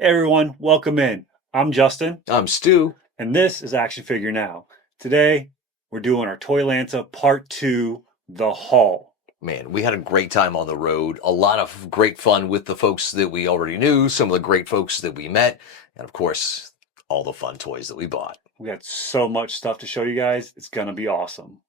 Hey everyone, welcome in. I'm Justin, I'm Stu. and this is Action Figure Now. Today, we're doing our Toylanta Part 2, The Haul. Man, we had a great time on the road. A lot of great fun with the folks that we already knew, some of the great folks that we met, and of course, all the fun toys that we bought. We got so much stuff to show you guys. It's gonna be awesome.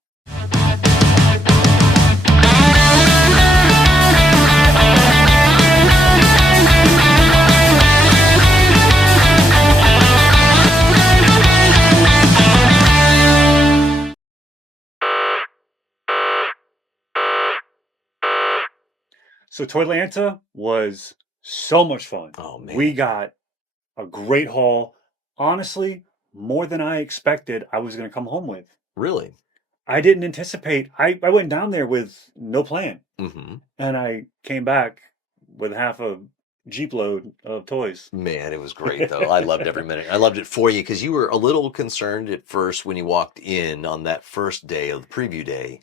So Toylanta was so much fun. Oh We man, got a great haul. Honestly, more than I expected I was gonna come home with. really? I didn't anticipate. I went down there with no plan. Mm-hmm. And I came back with half a Jeep load of toys. Man, it was great though. I loved every minute. I loved it for you because you were a little concerned at first when you walked in on that first day of the preview day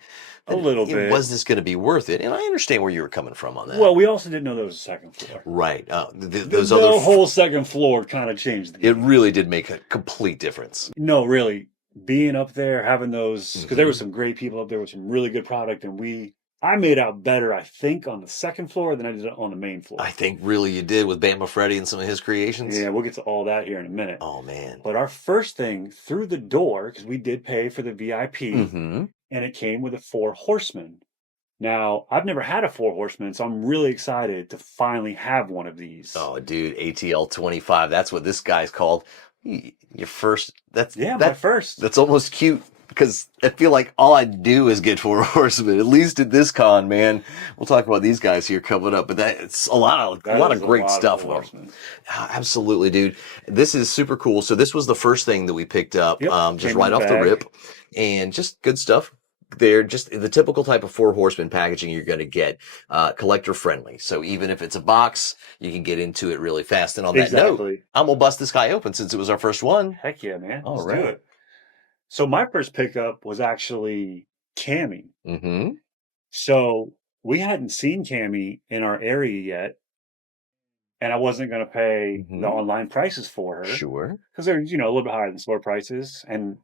A that little bit. was this going to be worth it? And I understand where you were coming from on that. Well, we also didn't know there was a second floor. Right. The, Those other, the whole second floor kind of changed the it game. really did make a complete difference. No, really, being up there, having those, because there were Mhm. some great people up there with some really good product, and I made out better, I think, on the second floor than I did on the main floor. I think really you did with Bama Freddy and some of his creations. Yeah, we'll get to all that here in a minute. Oh man. But our first thing through the door, because we did pay for the VIP, Mm-hmm. and it came with a Four Horsemen. Now, I've never had a Four Horsemen, so I'm really excited to finally have one of these. Oh dude, ATL 25. That's what this guy's called. Your first. Yeah, my first. That's almost cute because I feel like all I do is get Four Horsemen. At least at this con, man. We'll talk about these guys here coming up, but it's a lot That of is a great lot of stuff Four with them. Horsemen. Absolutely, dude. This is super cool. So this was the first thing that we picked up, Yep, just came in right the off the bag. rip, and just good stuff. They're just the typical type of Four Horsemen packaging you're going to get, collector friendly. So even if it's a box, you can get into it really fast. And on that note, Exactly. I'm gonna bust this guy open since it was our first one. Heck yeah, man. All Let's do right. it. So my first pickup was actually Cammy. Mm-hmm. So we hadn't seen Cammy in our area yet, and I wasn't going to pay the Mm-hmm. online prices for her Sure. because they're, a little bit higher than store prices. And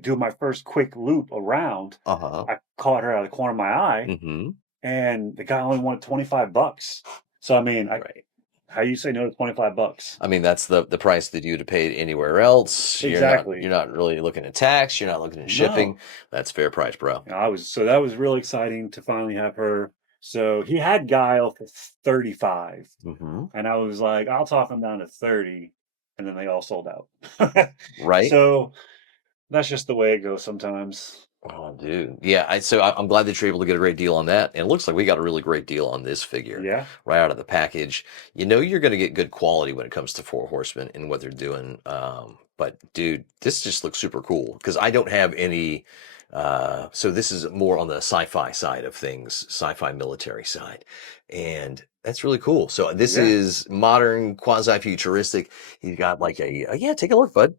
doing my first quick loop around, Uh-huh. I caught her out of the corner of my eye, Mm-hmm. and the guy only wanted $25. So I mean, Right. how you say no to $25? I mean, that's the price that you'd have paid anywhere else. Exactly. You're not really looking at tax. You're not looking at shipping. No. That's fair price, bro. So that was really exciting to finally have her. So he had Guile for 35, Mm-hmm. and I was like, I'll talk him down to 30, and then they all sold out. Right. So that's just the way it goes sometimes. Oh, dude. Yeah. I'm glad that you're able to get a great deal on that. And it looks like we got a really great deal on this figure Yeah. right out of the package. You know, you're going to get good quality when it comes to Four Horsemen and what they're doing. But dude, this just looks super cool because I don't have any. So this is more on the sci-fi side of things, sci-fi military side. And that's really cool. So this Yeah. is modern, quasi-futuristic. He's got like yeah, take a look, bud.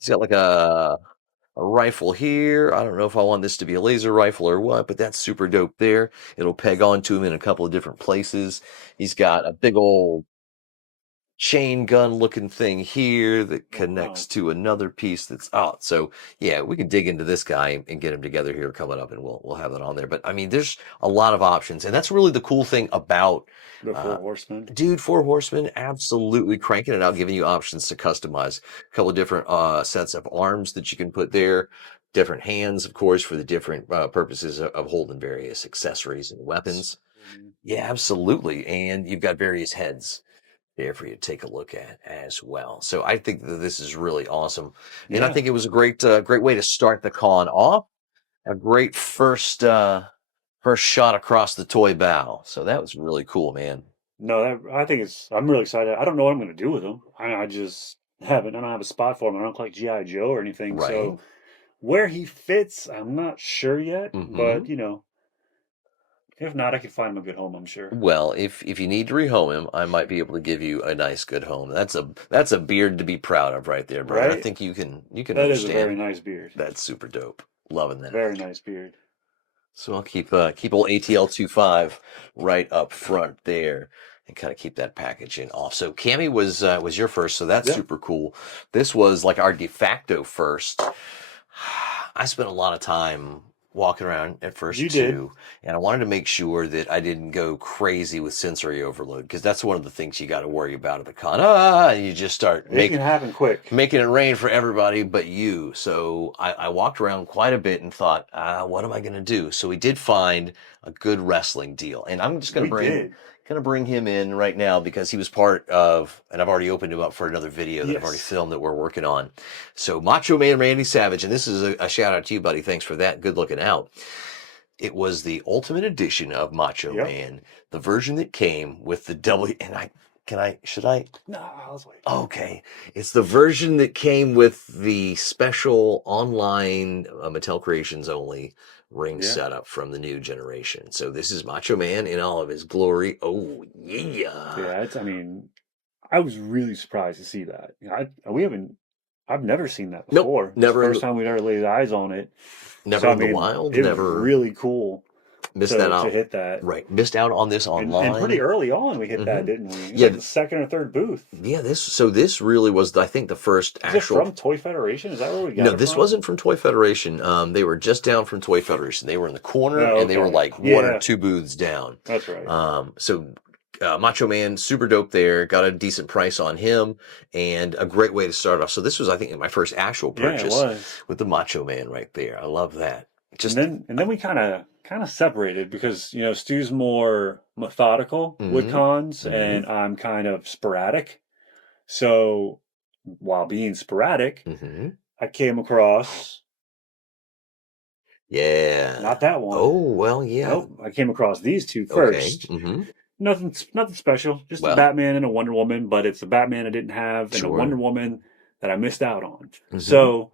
He's got like a rifle here. I don't know if I want this to be a laser rifle or what, but that's super dope there. It'll peg onto him in a couple of different places. He's got a big old chain gun looking thing here that Oh, wow. connects to another piece that's out. So yeah, we can dig into this guy and get him together here coming up and we'll have that on there. But I mean, there's a lot of options. And that's really the cool thing about The Four Horsemen. dude, Four Horsemen, absolutely cranking it out, giving you options to customize a couple of different sets of arms that you can put there, different hands, of course, for the different purposes of holding various accessories and weapons. Yeah, absolutely. And you've got various heads there for you to take a look at as well. So I think that this is really awesome. And I Yeah. think it was a great way to start the con off. A great first shot across the toy bow. So that was really cool, man. No, I think I'm really excited. I don't know what I'm going to do with them. I just I don't have a spot for them. I don't collect G.I. Joe or anything. Right. So where he fits, I'm not sure yet. Mm-hmm. But, if not, I could find him a good home, I'm sure. Well, if you need to rehome him, I might be able to give you a nice good home. That's a beard to be proud of right there, brother. I Right? think you can That is a understand. very nice beard. That's super dope. Loving that. Very nice beard. So I'll keep old ATL 25 right up front there. and kind of keep that packaging off. So Cammy was your first, so that's Yeah. super cool. This was like our de facto first. I spent a lot of time walking around at You first did. too, and I wanted to make sure that I didn't go crazy with sensory overload because that's one of the things you got to worry about at the con. You just start It can happen quick. making it rain for everybody but you. So I walked around quite a bit and thought, what am I going to do? So we did find a good wrestling deal, and I'm just We did. gonna bring him in right now because he was part of, and I've already opened him up for another video that I've already Yes. filmed that we're working on. So Macho Man Randy Savage, and this is a shout out to you, buddy. Thanks for that. Good looking out. It was the ultimate edition of Macho Yep. Man, the version that came with the W. And should I? No, I was waiting. Okay. It's the version that came with the special online Mattel Creations only ring setup from the new generation. So this is Macho Man in all of his glory. Oh, yeah. Yeah, I mean, I was really surprised to see that. I've never seen that Nope, before. It's never the in first time we'd ever laid eyes on it. never So, in the wild, it was never really cool missed that to out. hit that. Right. Missed out on this online. And pretty early on we hit that, didn't we? It was Yeah. like the second or third booth. Yeah, this really was, I think, the first Is actual. it from Toy Federation? Is that where we got No, it this from? wasn't from Toy Federation. They were just down from Toy Federation. They were in the corner, and they were okay. like one or Yeah. two booths down. That's right. So Macho Man, super dope there. Got a decent price on him, and a great way to start off. So this was, I think, my first actual Yeah, it purchase was. with the Macho Man right there. I love that. Just And then we kind of separated because Stu's more methodical with cons, and I'm kind of sporadic. So while being sporadic, I came across not that one. Oh, well, yeah. Nope, I came across these two Okay. first. Nothing special, just a Batman and a Wonder Woman, but it's a Batman I didn't have and a Wonder Woman that I missed out on. So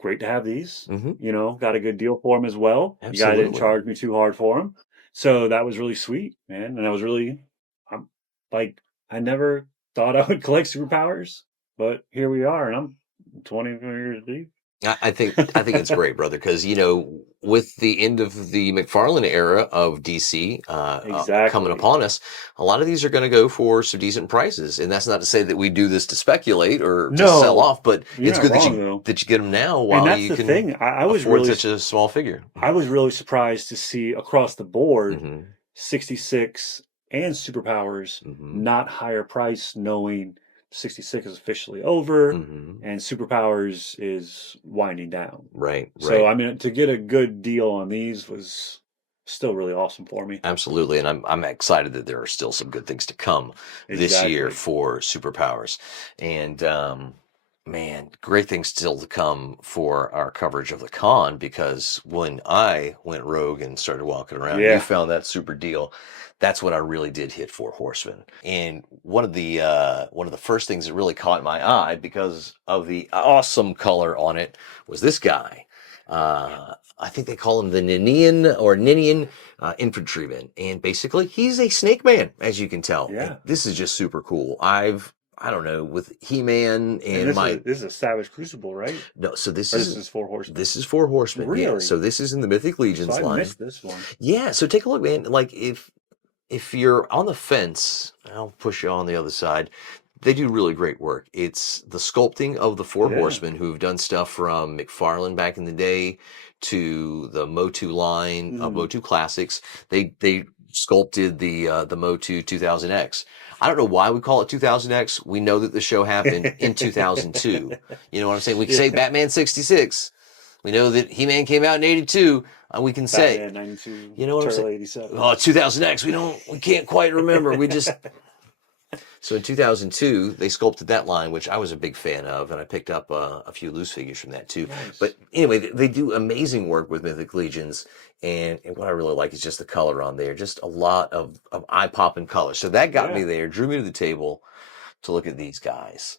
great to have these. Got a good deal for them as well. Absolutely. You guys didn't charge me too hard for them, so that was really sweet, man. And I was really, I never thought I would collect superpowers, but here we are, and I'm 20 years deep. I think it's great, brother, because with the end of the McFarlane era of DC coming upon us, a lot of these are going to go for some decent prices, and that's not to say that we do this to speculate or to sell off, but it's good that you get them now while and that's you the can thing. I was afford really such a small figure. I was really surprised to see across the board 66 and superpowers not higher price, knowing 66 is officially over and superpowers is winding down. Right. So I mean, to get a good deal on these was still really awesome for me. Absolutely, and I'm excited that there are still some good things to come this year for superpowers, and man, great things still to come for our coverage of the con, because when I went rogue and started walking around, you found that super deal. That's when I really did hit Four Horsemen. And one of the first things that really caught my eye because of the awesome color on it was this guy. I think they call him the Ninian infantryman. And basically he's a snake man, as you can tell. Yeah. And this is just super cool. I don't know, with He-Man and this is a Savage Crucible, right? No, so this is Four Horsemen. This is Four Horsemen. Really? Yeah. So this is in the Mythic Legions line. I missed this one. Yeah, so take a look, man. Like if you're on the fence, I'll push you on the other side. They do really great work. It's the sculpting of the Four Horsemen, who've done stuff from McFarlane back in the day to the Motu line of Motu Classics. They sculpted the Motu 2000X. I don't know why we call it 2000X. We know that the show happened in 2002. You know what I'm saying? We can say Batman 66. We know that He-Man came out in 82. We can say Batman 92. You know what I'm saying? 87. Oh, 2000X. We can't quite remember. So in 2002, they sculpted that line, which I was a big fan of, and I picked up a few loose figures from that too. Nice. But anyway, they do amazing work with Mythic Legions, and what I really like is just the color on there, just a lot of eye-popping color. So that got me there, drew me to the table to look at these guys.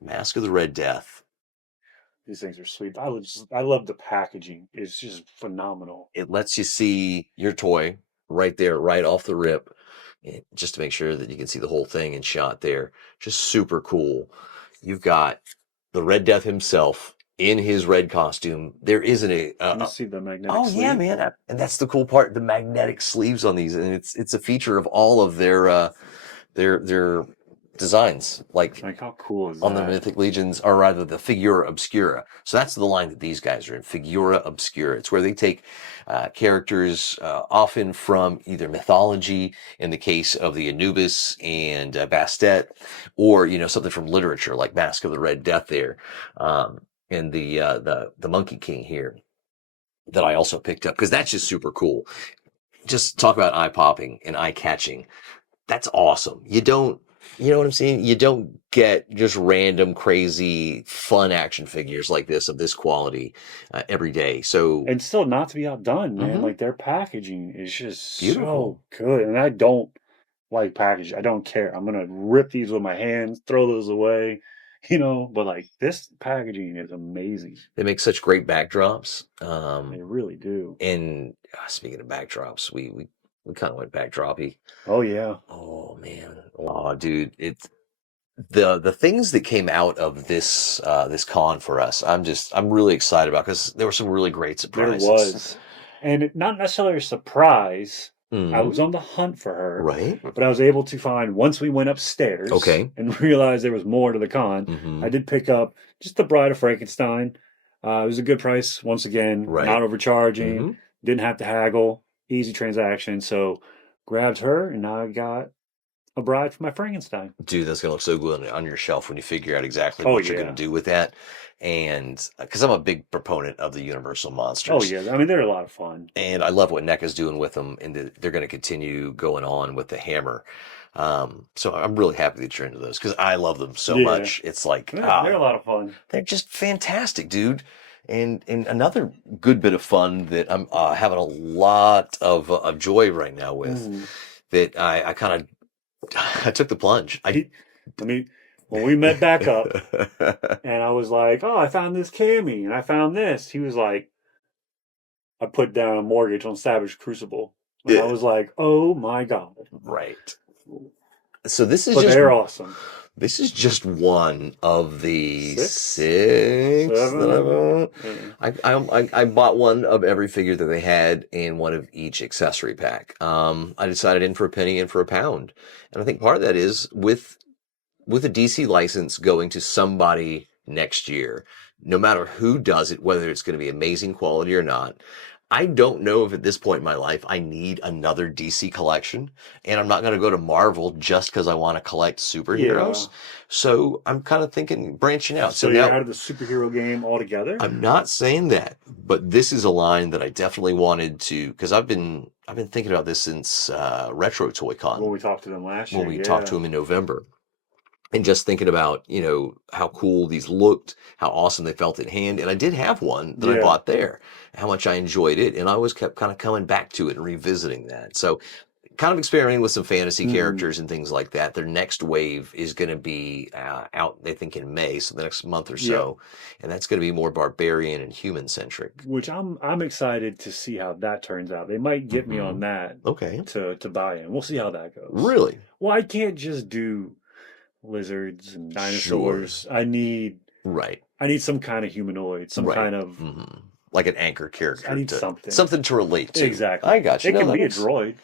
Mask of the Red Death. These things are sweet. I love the packaging. It's just phenomenal. It lets you see your toy right there, right off the rip. Just to make sure that you can see the whole thing in shot there. Just super cool. You've got the Red Death himself in his red costume. There isn't You see the magnetic oh yeah, sleeve? man, and that's the cool part, the magnetic sleeves on these, and it's a feature of all of their designs, like Like, how cool is on the that? Mythic Legions, or rather the Figura Obscura. So that's the line that these guys are in, Figura Obscura. It's where they take characters often from either mythology, in the case of the Anubis and Bastet, or something from literature like Mask of the Red Death there, and the Monkey King here that I also picked up because that's just super cool. Just talk about eye popping and eye catching. That's awesome. You know what I'm saying? You don't get just random, crazy, fun action figures like this of this quality every day. So, And still not to be outdone, man. mhm, Like, their packaging is just beautiful. so good. And I don't like packaging. I don't care. I'm gonna rip these with my hands, throw those away, but like this packaging is amazing. They make such great backdrops. They really do. And speaking of backdrops, we kind of went backdroppy. Oh yeah. Oh man, oh dude, it's the things that came out of this con for us. I'm really excited about because there were some really great There surprises. was. And not necessarily a surprise. I was Mm, on the hunt for her, right. but I was able to find once we went upstairs Okay. and realized there was more to the con. Mm-hmm. I did pick up just the Bride of Frankenstein. It was a good price once again, Right. not overcharging, Mm-hmm. didn't have to haggle, easy transaction. So grabbed her, and now I got a bride for my Frankenstein. Dude, that's gonna look so good on your shelf when you figure out exactly Oh what you're gonna yeah. do with that. And because I'm a big proponent of the Universal Oh monsters, yeah. I mean, they're a lot of fun. and I love what NECA's doing with them, and they're going to continue going on with the Hammer. So I'm really happy that you're into those because I love them so Yeah. much. It's like They're a lot of fun. they're just fantastic, dude. And another good bit of fun that I'm having a lot of joy right now with, Mm. that I kind of I took the plunge. When we met back up, and I was like, "Oh, I found this cami, and I found this." He was like, "I put down a mortgage on Savage Crucible," and I Yeah, was like, "Oh my god!" right. So this is But just they're awesome. one of the Six, six that I seven. bought. Yeah. I bought one of every figure that they had and one of each accessory pack. I decided in for a penny, in for a pound, and I think part of that is with a DC license going to somebody next year, no matter who does it, whether it's going to be amazing quality or not. I don't know if at this point in my life I need another DC collection, and I'm not going to go to Marvel just because I want to collect Yeah. superheroes. So I'm kind of thinking branching out. So So you're now out of the superhero game altogether? I'm not saying that, but this is a line that I definitely wanted to, because I've been thinking about this since Retro Toy Con When we talked to them last when year, we talked yeah. to him in November, and just thinking about how cool these looked, how awesome they felt in hand. And I did have one that I Yeah. bought there, how much I enjoyed it, and I always kept kind of coming back to it and revisiting that. So kind of experimenting with some fantasy Mm. characters and things like that. Their next wave is going to be out, they think, in May, so the next month or Yep. so, and that's going to be more barbarian and human centric. Which I'm excited to see how that turns out. They might get me on that Okay, to buy in. We'll see how that goes. really? Well, I can't just do lizards and Sure. dinosaurs. I need some kind of humanoid, some Right. kind of. Like an anchor I character need something. something to relate to. Exactly. I got you. It No, can that be a makes. droid.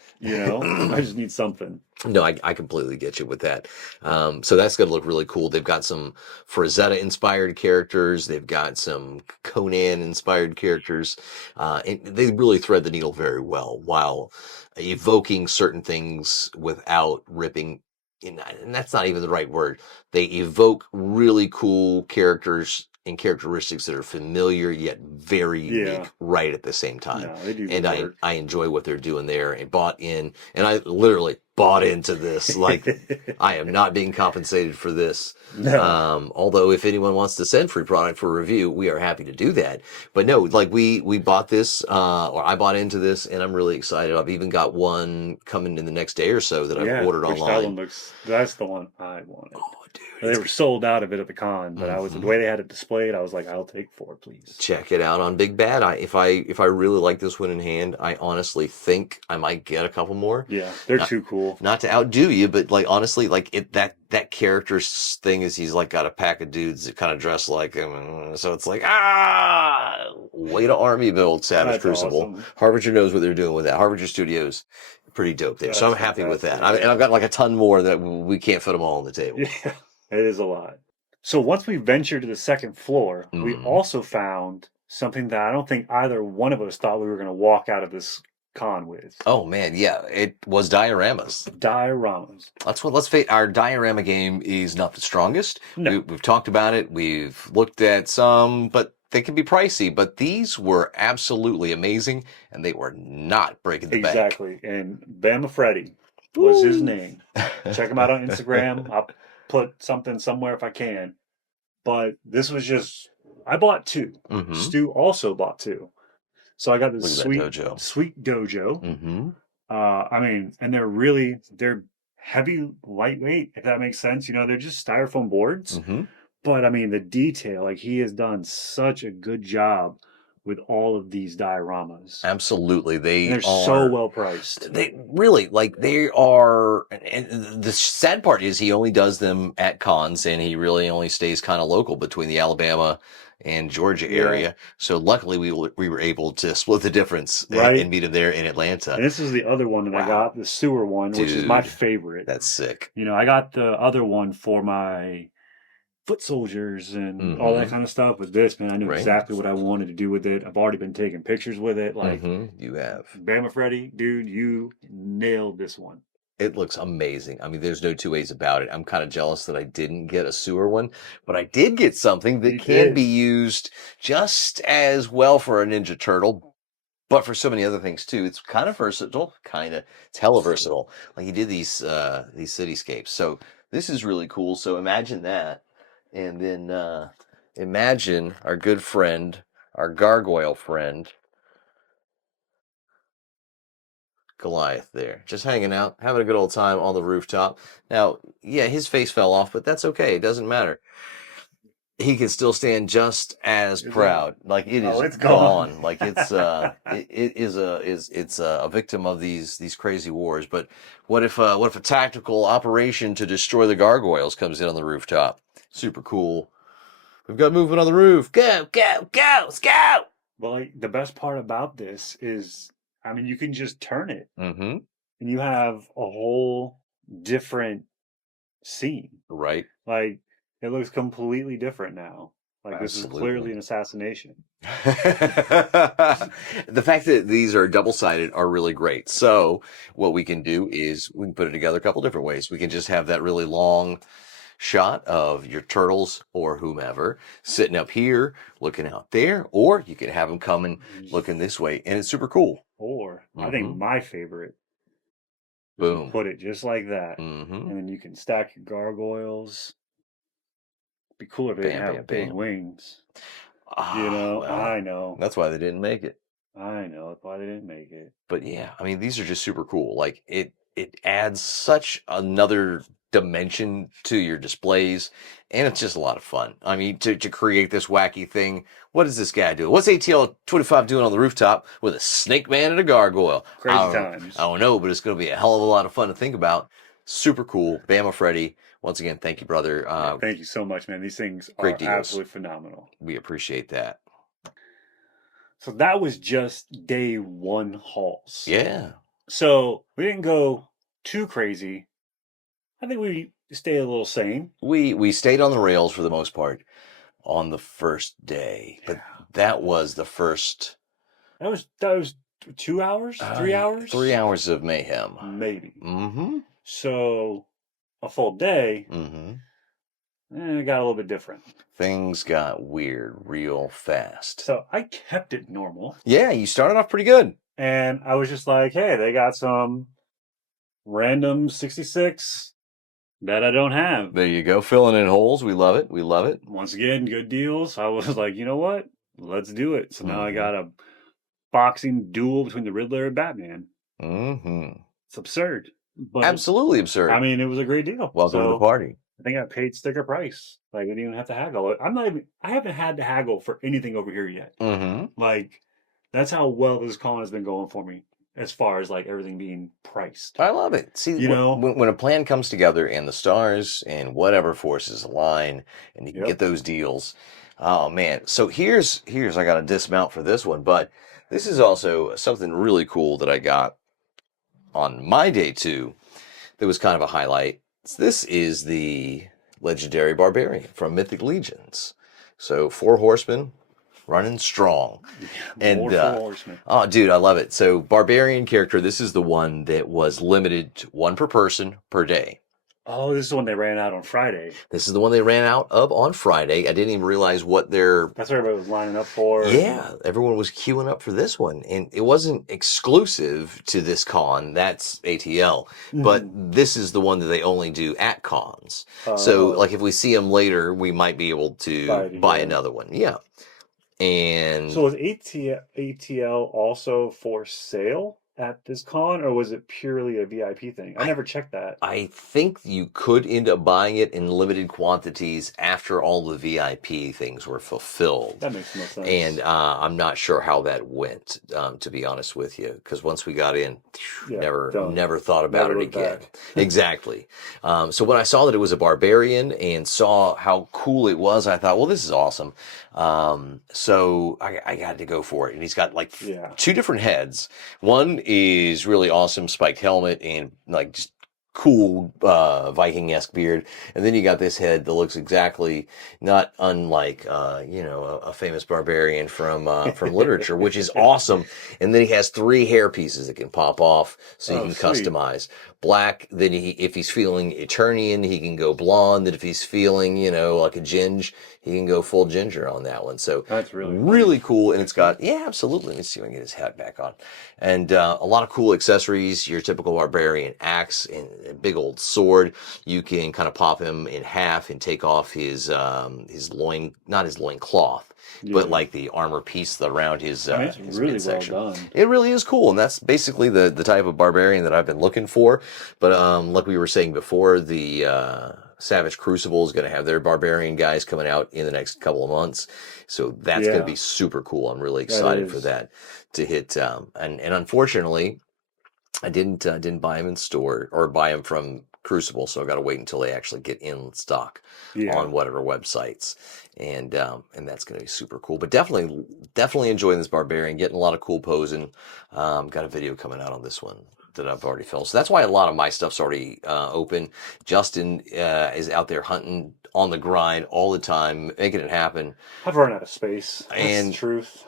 I just need something. No, I completely get you with that. So that's going to look really cool. They've got some Frazetta inspired characters. They've got some Conan inspired characters. And they really thread the needle very well while evoking certain things without ripping. And that's not even the right word. They evoke really cool characters and characteristics that are familiar yet very unique Yeah. right at the same time. No, they do And good work. I enjoy what they're doing there, and bought in, and I literally bought into this. Like, I am not being compensated for this. No. Although if anyone wants to send free product for review, we are happy to do that. But no, like we bought this, or I bought into this, and I'm really excited. I've even got one coming in the next day or so that I've ordered which that one online. looks. That's the one I wanted. Oh, dude. They were sold out of it at the con, but I was the way they had it displayed. I was like, I'll take 4, please. Check it out on Big Bad. If I really like this one in hand, I honestly think I might get a couple more. Yeah, they're too cool. Not to outdo you, but like honestly, like that character's thing is he's like got a pack of dudes that kind of dress like him, so it's like way to army build Savage Crucible. Awesome. Harbinger knows what they're doing with that. Harbinger Studios, pretty dope there. So I'm happy with that. And I've got like a ton more that we can't fit them all on the table. Yeah, it is a lot. So once we ventured to the second floor, we also found something that I don't think either one of us thought we were going to walk out of this con with. Oh man, yeah, it was dioramas. Dioramas. Let's face, our diorama game is not the strongest. No. We've talked about it. We've looked at some, but they can be pricey. But these were absolutely amazing, and they were not breaking the bank. Exactly. And Bama Freddy was his name. Check him out on Instagram. I'll put something somewhere if I can. But this was just, I bought 2. Stu also bought 2. So I got this sweet dojo. I mean, and they're heavy, lightweight, if that makes sense. You know, they're just styrofoam boards. But I mean, the detail, like he has done such a good job with all of these dioramas. Absolutely. They're so well priced. They really, like, they are, and the sad part is he only does them at cons, and he really only stays kind of local between the Alabama and Georgia area. So luckily we were able to split the difference and meet him there in Atlanta. And this is the other one that I got, the sewer one, which is my favorite. That's sick. You know, I got the other one for my foot soldiers and all that kind of stuff. With this, man, I knew exactly what I wanted to do with it. I've already been taking pictures with it. Like you have. Bama Freddy, dude, you nailed this one. It looks amazing. I mean, there's no two ways about it. I'm kind of jealous that I didn't get a sewer one, but I did get something that can be used just as well for a Ninja Turtle, but for so many other things too. It's kind of versatile, it's hella versatile. Like he did these cityscapes. So this is really cool. So imagine that. And then imagine our good friend, our gargoyle friend, Goliath there, just hanging out, having a good old time on the rooftop. Now, yeah, his face fell off, but that's okay. It doesn't matter. He can still stand just as proud. Like it is gone. Like it's it's a victim of these crazy wars. But what if a tactical operation to destroy the gargoyles comes in on the rooftop? Super cool. We've got movement on the roof. Go, go, go, let's go. Well, like, the best part about this is, I mean, you can just turn it, and you have a whole different scene. Right. Like, it looks completely different now. Like, this is clearly an assassination. The fact that these are double-sided are really great. So what we can do is we can put it together a couple different ways. We can just have that really long shot of your turtles or whomever sitting up here looking out there, or you can have them coming looking this way, and it's super cool. Or I think my favorite, boom, put it just like that, and then you can stack your gargoyles. Be cool if they have big wings. You know, well, I know. That's why they didn't make it. I know that's why they didn't make it. But yeah, I mean, these are just super cool. Like it adds such another dimension to your displays, and it's just a lot of fun. I mean, to create this wacky thing. What is this guy doing? What's ATL 25 doing on the rooftop with a snake man and a gargoyle? Crazy times. I don't know, but it's going to be a hell of a lot of fun to think about. Super cool. Bama Freddy. Once again, thank you, brother. Thank you so much, man. These things are absolutely phenomenal. We appreciate that. So that was just day 1 hauls. Yeah. So we didn't go too crazy. I think we stayed a little sane. We stayed on the rails for the most part on the first day, but that was the first. That was 2 hours, 3 hours, 3 hours of mayhem, maybe. So a full day. It got a little bit different. Things got weird real fast. So I kept it normal. Yeah, you started off pretty good. And I was just like, hey, they got some random 66 that I don't have. There you go, filling in holes. We love it. We love it. Once again, good deals. I was like, you know what? Let's do it. So now I got a boxing duel between the Riddler and Batman. It's absurd. But absolutely absurd. I mean, it was a great deal. Welcome to the party. I think I paid sticker price. Like, I didn't even have to haggle. I haven't had to haggle for anything over here yet. Mm-hmm. Like, that's how well this con has been going for me as far as like everything being priced. I love it. See, You know? when a plan comes together and the stars and whatever forces align and you can get Yep. those deals. Oh man. So here's I got to dismount for this one, but this is also something really cool that I got on my day 2 that was kind of a highlight. This is the legendary barbarian from Mythic Legions. So 4 Horsemen running strong. More And Four Horsemen. oh, dude, I love it. So barbarian character, this is the one that was limited to 1 per person per day. Oh, this is the one they ran out on Friday. This is the one they ran out of on Friday. I didn't even realize what their... That's what everybody was lining up for. Yeah, everyone was queuing up for this one. And it wasn't exclusive to this con. That's ATL. But this is the one that they only do at cons. So, like, if we see them later, we might be able to buy another one. Yeah. And so was ATL also for sale at this con, or was it purely a VIP thing? I never checked that. I think you could end up buying it in limited quantities after all the VIP things were fulfilled. That makes no sense. And I'm not sure how that went, to be honest with you, because once we got in, never thought about it again. Exactly. So when I saw that it was a barbarian and saw how cool it was, I thought, well, this is awesome. So I had to go for it. And he's got like 2 different heads. One is really awesome spiked helmet and like just cool Viking-esque beard, and then you got this head that looks exactly not unlike a famous barbarian from literature, which is awesome. And then he has 3 hair pieces that can pop off, so you can customize. Black, then if he's feeling Eternian, he can go blonde. And if he's feeling like a ginge, he can go full ginger on that one. So that's really cool. And it's got absolutely. Let me see if I can get his hat back on. And a lot of cool accessories. Your typical barbarian axe and a big old sword. You can kind of pop him in half and take off his loin, not his loin cloth, but like the armor piece around his his really midsection. well done. It really is cool, and that's basically the type of barbarian that I've been looking for. But like we were saying before, the Savage Crucible is going to have their barbarian guys coming out in the next couple of months, so that's going to be super cool. I'm really excited for that to hit. And unfortunately, I didn't buy them in store or buy them from Crucible, so I got to wait until they actually get in stock on whatever websites, and that's going to be super cool. But definitely enjoying this barbarian, getting a lot of cool posing. Got a video coming out on this one that I've already filmed, so that's why a lot of my stuff's already open. Justin is out there hunting on the grind all the time, making it happen. I've run out of space. That's the truth.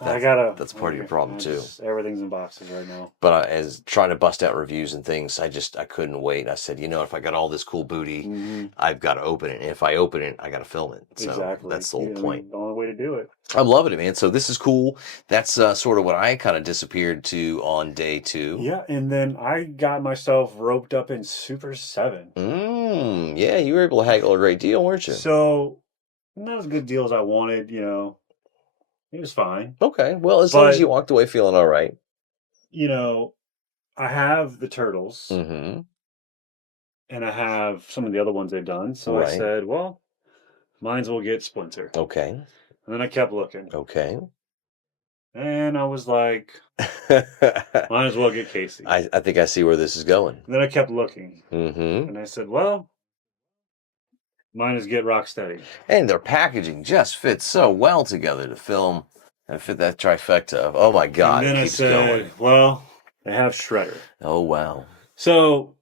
That's part of your problem too. Everything's in boxes right now. But as trying to bust out reviews and things, I couldn't wait. I said, if I got all this cool booty, I've got to open it. And if I open it, I got to film it. So that's the whole point. The only way to do it. I'm loving it, man. So this is cool. That's sort of what I kind of disappeared to on day 2. Yeah, and then I got myself roped up in Super 7. Yeah, you were able to haggle a great deal, weren't you? So, not as good deal as I wanted, It was fine. Okay, well, as long as you walked away feeling all right. I have the turtles. Mm-hmm. And I have some of the other ones they've done. So I said, well, might as well get Splinter. Okay. And then I kept looking. Okay. And I was like, might as well get Casey. I think I see where this is going. And then I kept looking. Mm-hmm. And I said, well, might as get Rocksteady. And their packaging just fits so well together to film and fit that trifecta of, oh my God, and then it keeps going. Well, they have Shredder. Oh, wow. So,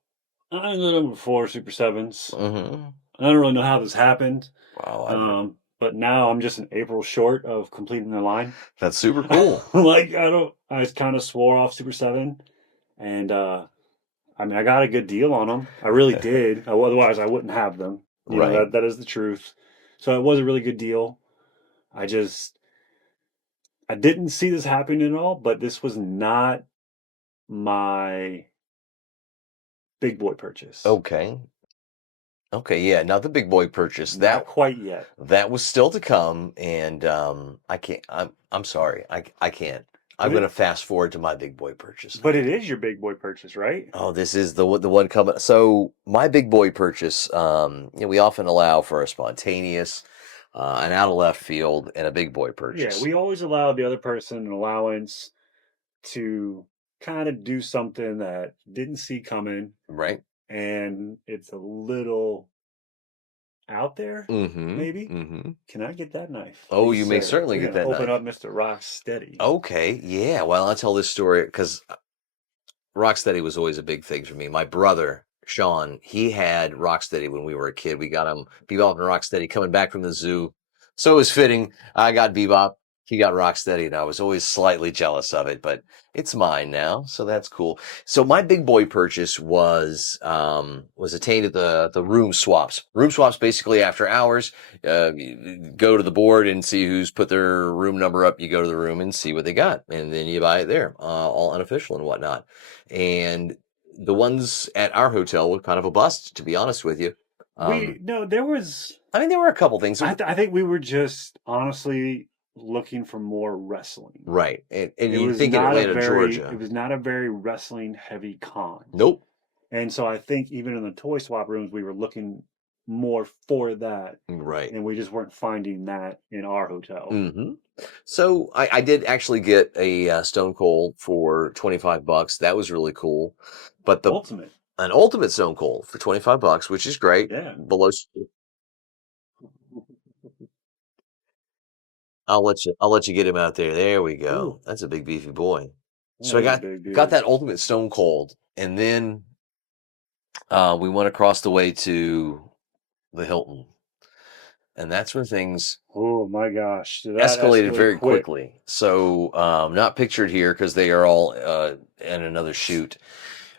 I ended up with 4 Super 7s. Mm-hmm. I don't really know how this happened. Wow. But now I'm just an April short of completing the line. That's super cool. I kind of swore off Super 7. And, I got a good deal on them. I really did. Otherwise, I wouldn't have them. That is the truth. So it was a really good deal. I didn't see this happening at all, but this was not my big boy purchase. Okay, yeah. Now the big boy purchase, not quite yet. That was still to come, and I can't. I'm sorry. I can't. I'm going to fast forward to my big boy purchase. But it is your big boy purchase, right? Oh, this is the one coming. So my big boy purchase, we often allow for a spontaneous, an out of left field, and a big boy purchase. Yeah, we always allow the other person an allowance to kind of do something that didn't see coming. Right. And it's a little out there, maybe. Can I get that knife? Oh, you may certainly get that knife. Open up Mr. Rocksteady. Okay, yeah. Well, I'll tell this story because Rocksteady was always a big thing for me. My brother, Sean, he had Rocksteady when we were a kid. We got him Bebop and Rocksteady coming back from the zoo. So it was fitting. I got Bebop. He got Rocksteady, and I was always slightly jealous of it, but it's mine now, so that's cool. So my big boy purchase was attained at the room swaps. Room swaps basically after hours. You go to the board and see who's put their room number up. You go to the room and see what they got, and then you buy it there, all unofficial and whatnot. And the ones at our hotel were kind of a bust, to be honest with you. There was. I mean, there were a couple things. I think we were just honestly looking for more wrestling. Right. And you think in Atlanta, Georgia. It was not a very wrestling heavy con. Nope. And so I think even in the toy swap rooms, we were looking more for that. Right. And we just weren't finding that in our hotel. So I did actually get a Stone Cold for $25. That was really cool. But an ultimate Stone Cold for $25, which is great. Yeah. Below. I'll let you get him out there. There we go. Ooh. That's a big beefy boy. So I got that ultimate Stone Cold, and then we went across the way to the Hilton, and that's when things oh my gosh escalated very quickly. So not pictured here because they are all in another shoot.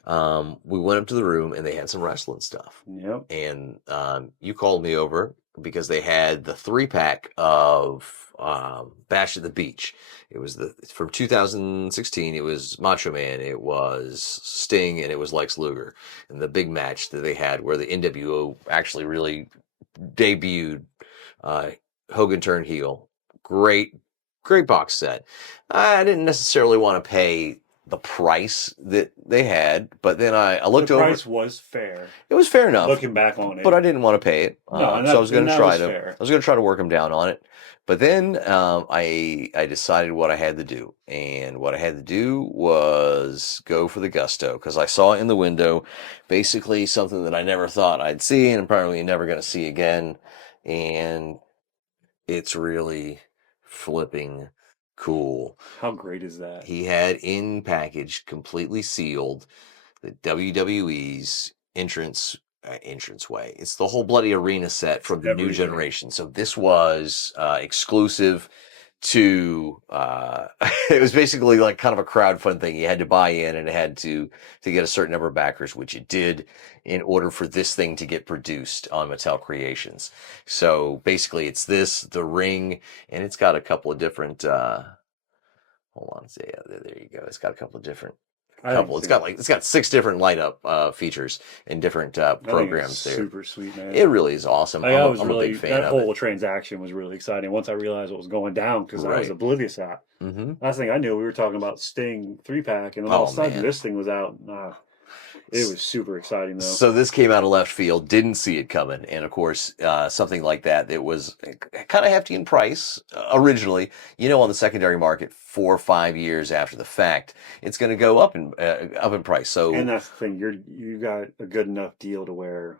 We went up to the room and they had some wrestling stuff. Yep. And you called me over because they had the 3-pack of Bash at the Beach. It was from 2016. It was Macho Man, it was Sting, and it was Lex Luger. And the big match that they had where the NWO actually really debuted. Hogan turned heel. Great box set. I didn't necessarily want to pay the price that they had, but then I looked over. The price was fair. It was fair enough. Looking back on it. But I didn't want to pay it. So I was going to try to work them down on it. But then I decided what I had to do. And what I had to do was go for the gusto, because I saw in the window basically something that I never thought I'd see and apparently never going to see again. And it's really flipping cool. How great is that? He had in package, completely sealed, the WWE's entranceway. It's the whole bloody arena set from the new generation. So this was exclusive to it was basically like kind of a crowdfund thing. You had to buy in and it had to get a certain number of backers, which it did, in order for this thing to get produced on Mattel Creations. So basically it's the ring, and it's got a couple of different hold on, there you go. It's got a couple of different it's got 6 different light up features and different programs there. Super sweet, man. It really is awesome. I'm a big fan of it. That whole transaction was really exciting once I realized what was going down, because I was oblivious at. Last thing I knew, we were talking about Sting 3-pack, and then all of a sudden this thing was out. It was super exciting, though. So this came out of left field, didn't see it coming. And of course, something like that was kind of hefty in price originally. On the secondary market, 4 or 5 years after the fact, it's going to go up in price. So, and that's the thing, you got a good enough deal to where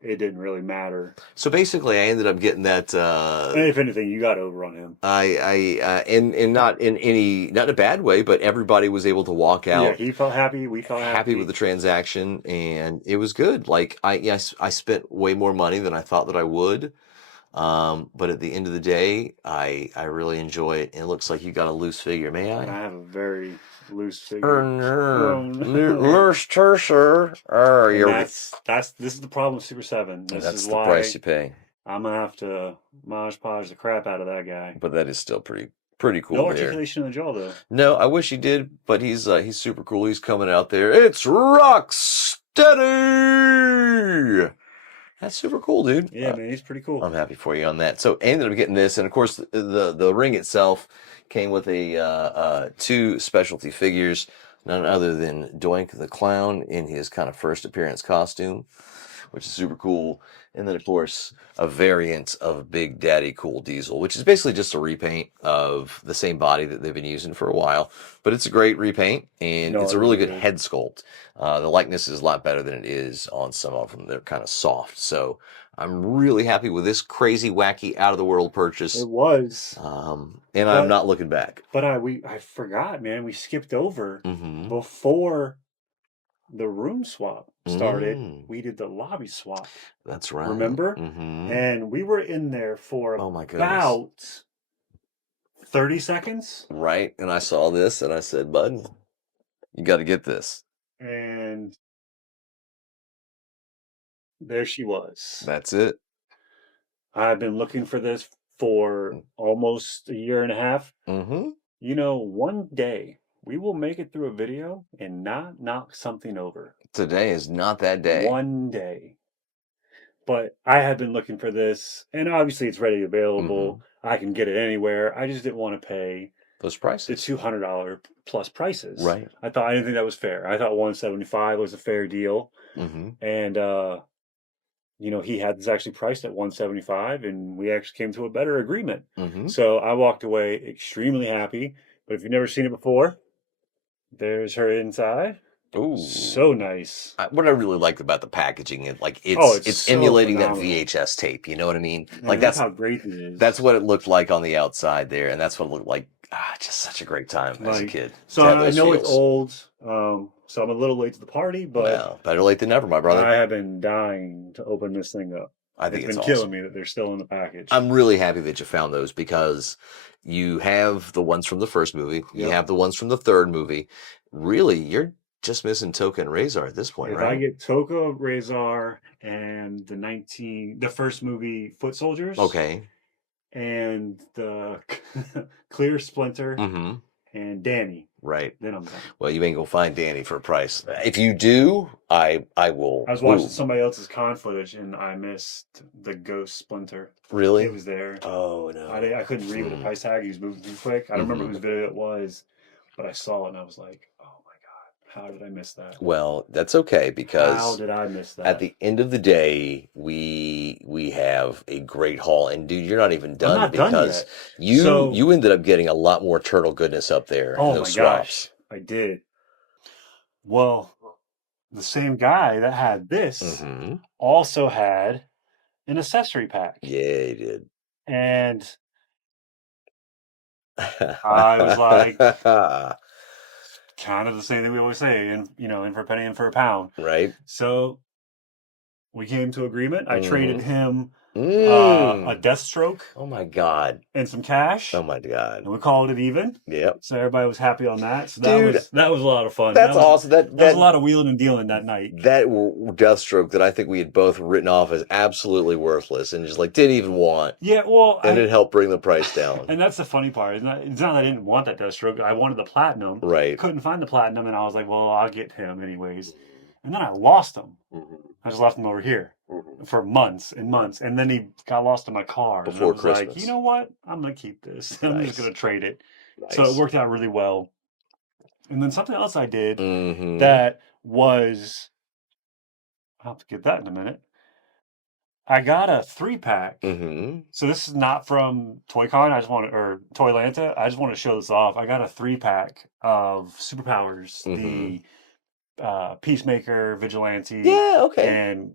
it didn't really matter. So basically, I ended up getting that. And if anything, you got over on him. And not in a bad way, but everybody was able to walk out. Yeah, he felt happy. We felt happy with the transaction, and it was good. Like I spent way more money than I thought that I would. But at the end of the day, I really enjoy it. And it looks like you got a loose figure. May I? I have a very loose figure. Loose terser. This is the problem with Super 7. That's the price you pay. I'm gonna have to Mod Podge the crap out of that guy. But that is still pretty cool. No articulation in the jaw, though. No, I wish he did, but he's super cool. He's coming out there. It's Rocksteady That's super cool, dude. Yeah, man, he's pretty cool. I'm happy for you on that. So I ended up getting this, and of course the ring itself came with a 2 specialty figures, none other than Doink the Clown in his kind of first appearance costume, which is super cool. And then, of course, a variant of Big Daddy Cool Diesel, which is basically just a repaint of the same body that they've been using for a while. But it's a great repaint, and it's a really good head sculpt. The likeness is a lot better than it is on some of them. They're kind of soft. So I'm really happy with this crazy, wacky, out-of-the-world purchase. It was. And I'm not looking back. But I forgot, man. We skipped over before the room swap started. We did the lobby swap. That's right. Remember? And we were in there for about 30 seconds. Right. And I saw this and I said, bud, you got to get this. And there she was. That's it. I've been looking for this for almost a year and a half. You know, one day we will make it through a video and not knock something over. Today is not that day. One day. But I have been looking for this, and obviously it's ready available. I can get it anywhere. I just didn't want to pay those prices, the $200 plus prices. Right. I didn't think that was fair. I thought $175 was a fair deal. And you know, he had this actually priced at $175, and we actually came to a better agreement. So I walked away extremely happy. But if you've never seen it before, there's her inside. Ooh, so nice. What I really liked about the packaging is like it's so emulating phenomenal. That VHS tape. You know what I mean? Man, like that's how great it is. That's what it looked like on the outside there, and that's what it looked like. Just such a great time as a kid. So I know it's old, so I'm a little late to the party, but well, better late than never, my brother. I have been dying to open this thing up. I think it's been killing me that they're still in the package. I'm really happy that you found those because you have the ones from the first movie, you have the ones from the third movie. Really, you're just missing Toka and Razor at this point, right? If I get Toka, Razor, and the first movie Foot Soldiers, okay, and the Clear Splinter, and Danny, right? Then I'm done. Well, you ain't gonna find Danny for a price. If you do, I will. I was watching somebody else's con footage and I missed the Ghost Splinter. Really? It was there. Oh no! I couldn't read the price tag. He was moving too quick. I don't remember whose video it was, but I saw it and I was like, oh. How did I miss that? Well, that's okay because how did I miss that? At the end of the day, we have a great haul, and dude, you're not even done because you ended up getting a lot more turtle goodness up there. Oh in those my swaps. Gosh, I did. Well, the same guy that had this also had an accessory pack. Yeah, he did. And I was like. Kind of the same thing we always say, in for a penny, in for a pound. Right. So we came to agreement. I traded him a Deathstroke. Oh my God. And some cash. Oh my God. And we called it even. Yep. So everybody was happy on that. So dude, that was a lot of fun. That's awesome. That was a lot of wheeling and dealing that night. That Deathstroke that I think we had both written off as absolutely worthless and just like didn't even want. Yeah, well, and it helped bring the price down. And that's the funny part. It's not that I didn't want that Deathstroke. I wanted the platinum. Right. Couldn't find the platinum, and I was like, well, I'll get him anyways. And then I lost him. I just left him over here for months and months. And then he got lost in my car. Before and I was Christmas. like, you know what? I'm going to keep this. Nice. I'm just going to trade it. Nice. So it worked out really well. And then something else I did that was, I'll have to get that in a minute. I got a 3-pack. So this is not from ToyCon. or Toylanta. I just want to show this off. I got a 3-pack of superpowers. The Peacemaker, Vigilante, and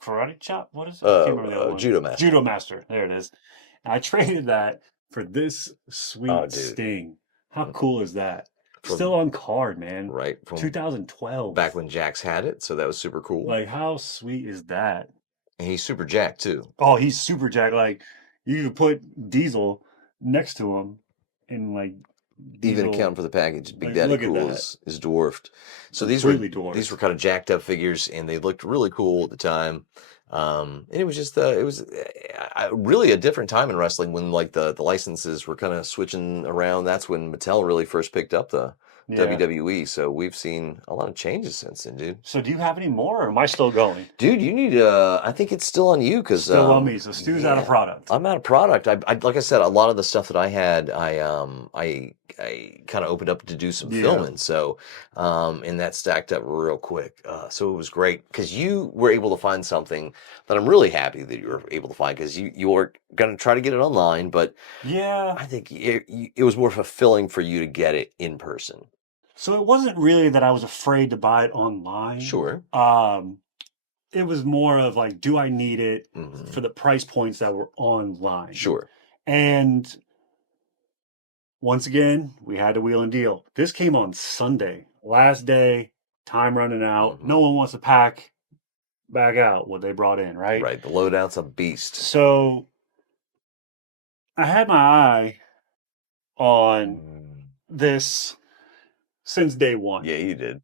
Karate Chop. What is it? I can't remember the other one. Judo Master. Judo Master. There it is. And I traded that for this sweet Sting. How cool is that? Still on card, man. Right. From 2012. Back when Jax had it, so that was super cool. Like, how sweet is that? And he's super jacked too. Oh, he's super jacked. Like, you could put Diesel next to him and like. Even accounting for the package, Big Daddy Cool is dwarfed. So these were kind of jacked up figures, and they looked really cool at the time. And it was just really a different time in wrestling when like the licenses were kind of switching around. That's when Mattel really first picked up the WWE. So we've seen a lot of changes since then, dude. So do you have any more, or am I still going? Dude, you need I think it's still on you because still on me. So Stu's out of product. I'm out of product. I like I said, a lot of the stuff that I had, I kind of opened up to do some filming. So and that stacked up real quick. So it was great because you were able to find something that I'm really happy that you were able to find because you were gonna try to get it online, but yeah, I think it was more fulfilling for you to get it in person. So it wasn't really that I was afraid to buy it online. Sure. It was more of like, do I need it for the price points that were online? Sure. And once again, we had to wheel and deal. This came on Sunday, last day, time running out. No one wants to pack back out what they brought in, right? Right. The loadout's a beast. So I had my eye on this since day one. Yeah, you did.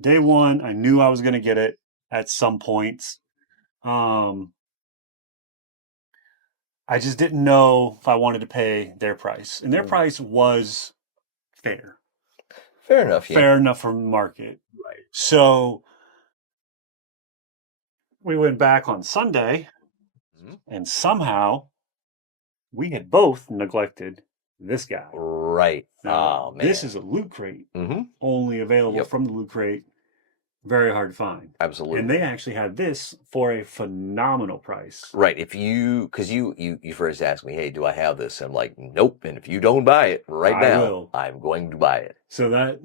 Day one, I knew I was going to get it at some points. I just didn't know if I wanted to pay their price. And their price was fair. Fair enough, yeah. Fair enough for market. Right. So we went back on Sunday, and somehow we had both neglected this guy. Right. Now, oh, man. This is a Loot Crate. Only available from the Loot Crate. Very hard to find. Absolutely. And they actually had this for a phenomenal price. Right. If you, because you first asked me, hey, do I have this? I'm like, nope. And if you don't buy it now, I'm going to buy it. So that,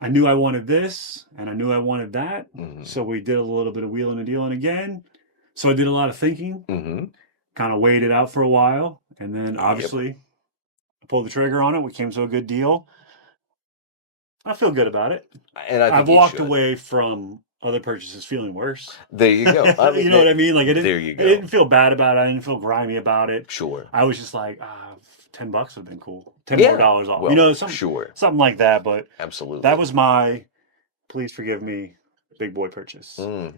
I knew I wanted this and I knew I wanted that. So we did a little bit of wheeling and dealing again. So I did a lot of thinking, kind of weighed it out for a while. And then obviously I pulled the trigger on it. We came to a good deal. I feel good about it. And I've walked away from other purchases feeling worse. There you go. I mean, you know what I mean? Like there you go. I didn't feel bad about it. I didn't feel grimy about it. Sure. I was just like, $10 would have been cool. $10 more off. Well, something like that. But absolutely, that was my, please forgive me, big boy purchase. I'm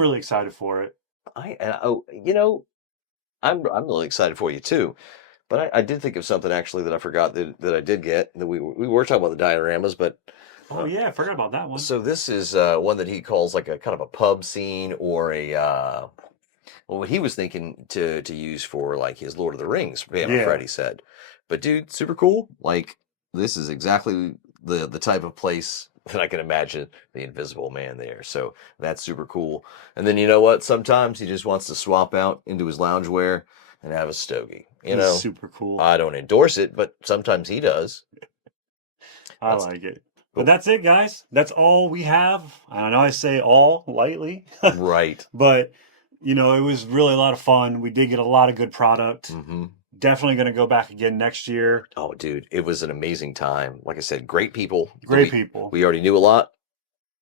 really excited for it. I'm really excited for you too. But I did think of something actually that I forgot that I did get. That we were talking about the dioramas, but oh yeah, I forgot about that one. So this is one that he calls like a kind of a pub scene or a what he was thinking to use for like his Lord of the Rings. Bama, Freddy said, but dude, super cool. Like this is exactly the type of place that I can imagine the Invisible Man there. So that's super cool. And then you know what? Sometimes he just wants to swap out into his loungewear and have a stogie. He's super cool. I don't endorse it, but sometimes he does. I like it. But that's it, guys. That's all we have. I know I say all lightly. Right. But, it was really a lot of fun. We did get a lot of good product. Definitely going to go back again next year. Oh, dude, it was an amazing time. Like I said, great people. Great people. We already knew a lot.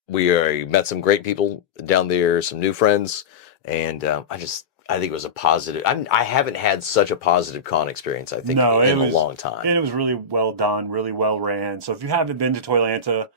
We already met some great people down there, some new friends. And I think it was a positive. I haven't had such a positive con experience, I think, in a long time. And it was really well done, really well ran. So if you haven't been to Toylanta,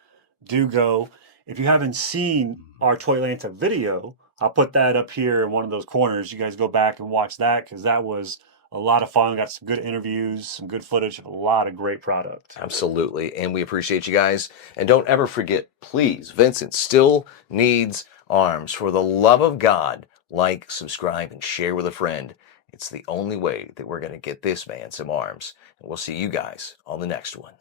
do go. If you haven't seen our Toylanta video, I'll put that up here in one of those corners. You guys go back and watch that because that was a lot of fun. Got some good interviews, some good footage of a lot of great product. Absolutely. And we appreciate you guys. And don't ever forget, please, Vincent still needs arms. For the love of God, like, subscribe, and share with a friend. It's the only way that we're going to get this man some arms. And we'll see you guys on the next one.